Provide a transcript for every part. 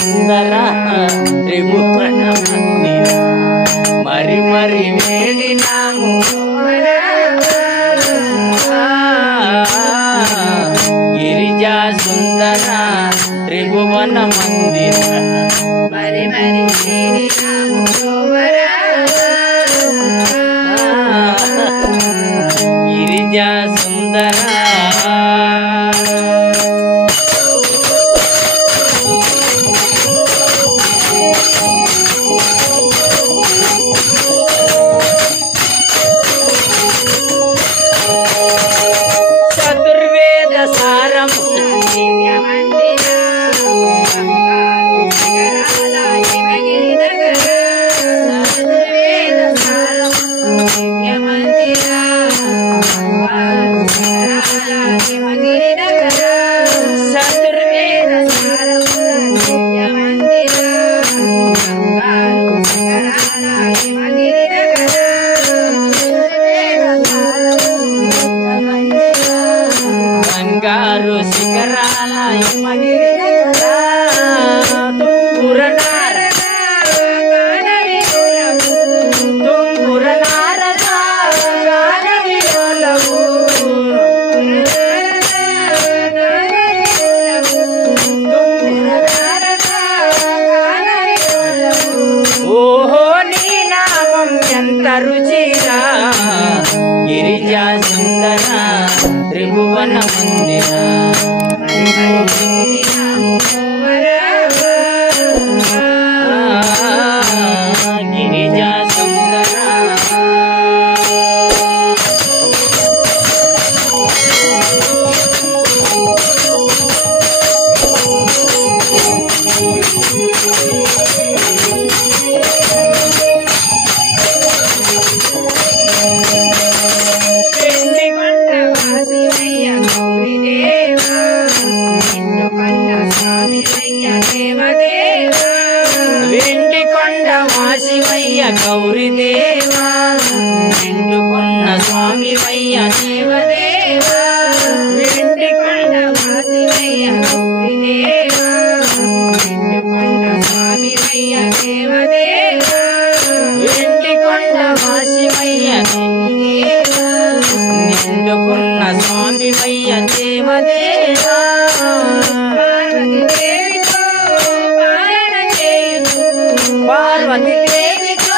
సుందర త్రిభువన మందిర మరి మరి వేడినాము గిరిజా సుందర త్రిభువన మందిర మరి మరి వేడినాము గిరిజా సుందర చతుర్వేద సారం దివ్య మందిర హిమగిరి నగర చతుర్వేద సారం దివ్య మందిర హిమగిరి నగర చతుర్వేద సారం దివ్య మందిర హిమగిరి నగర చతుర్వేద సారం దివ్య మందిర బంగారు శిఖరాల హిమగిరి తుంగుర నారద తుంగుర నారద గాన విలోలము ఓహో నీ నామం ఎంత రుచిరా గిరిజా సుందర త్రిభువన మందిర గిరిజా సుందర వెండి కొండ వాసివయ్య గౌరీదేవా నిన్ను కన్న స్వామివయ్య దేవదేవా వెండి కొండ వాసివయ్య గౌరీదేవా నిండుకున్న స్వామివయ్య దేవదేవా వెండి కొండ వాసివయ్య గౌరీదేవా నిన్ను కన్న స్వామివయ్య దేవదేవా వెండి కొండ వాసివయ్య దేవా నిండుకున్న స్వామివయ్య దేవదేవా పార్వతి దేవితో పాలన చేయుచు పార్వతి దేవితో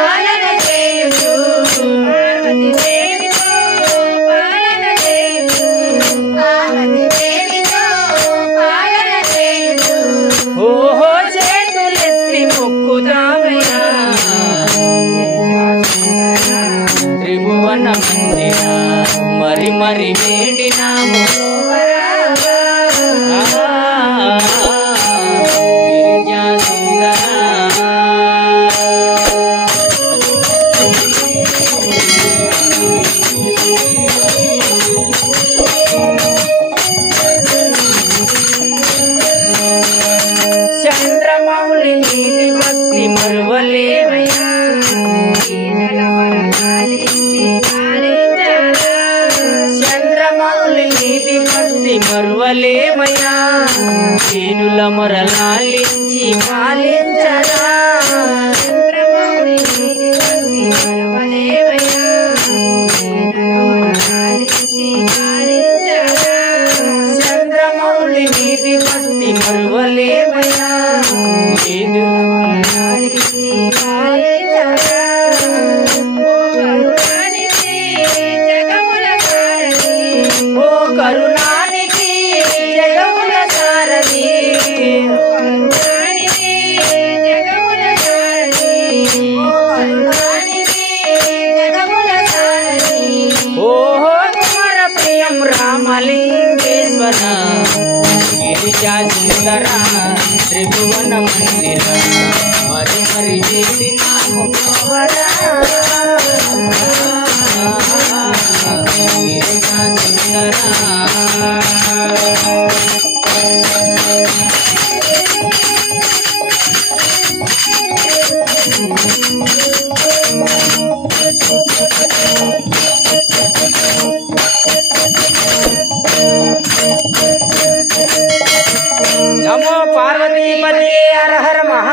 పాలన చేయుచు పార్వతి దేవితో పాలన చేయుచు పార్వతి దేవితో పాలన చేయుచు ఓహో చేతులెత్తి మొక్కుదామయ్యా త్రిభువన మందిర మరి మరి వేడినాము గిరిజా సుందర చంద్రమౌళి నీలి భక్తి మరువలేవయ్యా చంద్రమౌళి నీలి భక్తి మరువలేమయ్యా దీనుల మొరలాలించి పాలించరా చంద్రమౌళి నీలి భక్తి మరువలేమయ్యా దీనుల ఓ కరుణానికి జగముల సారథి ఓహో కుమార ప్రియం రామలింగేశ్వర గిరిజా సుందర త్రిభువన మందిర మరి మరి వేడినాము గిరిజా సుందర నమో పార్వతీపతి హర హర మహా